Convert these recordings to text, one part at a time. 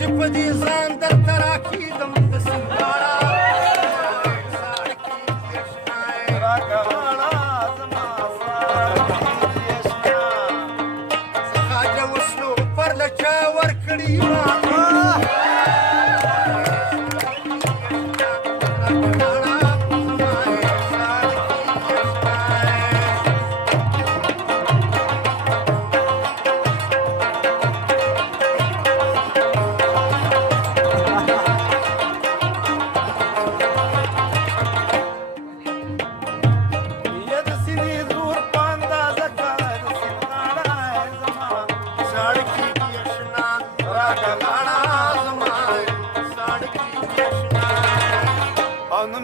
چې په دې ځان درته راکیږم د سنداره خواجه وسلو پر له چا ورکړي ما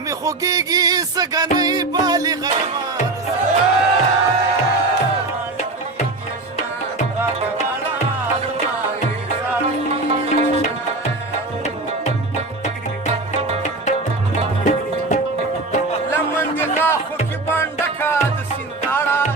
مې خوږېږي سږنۍ بالغه یم لمن د غاښو کې بنډکه د سیند غاړه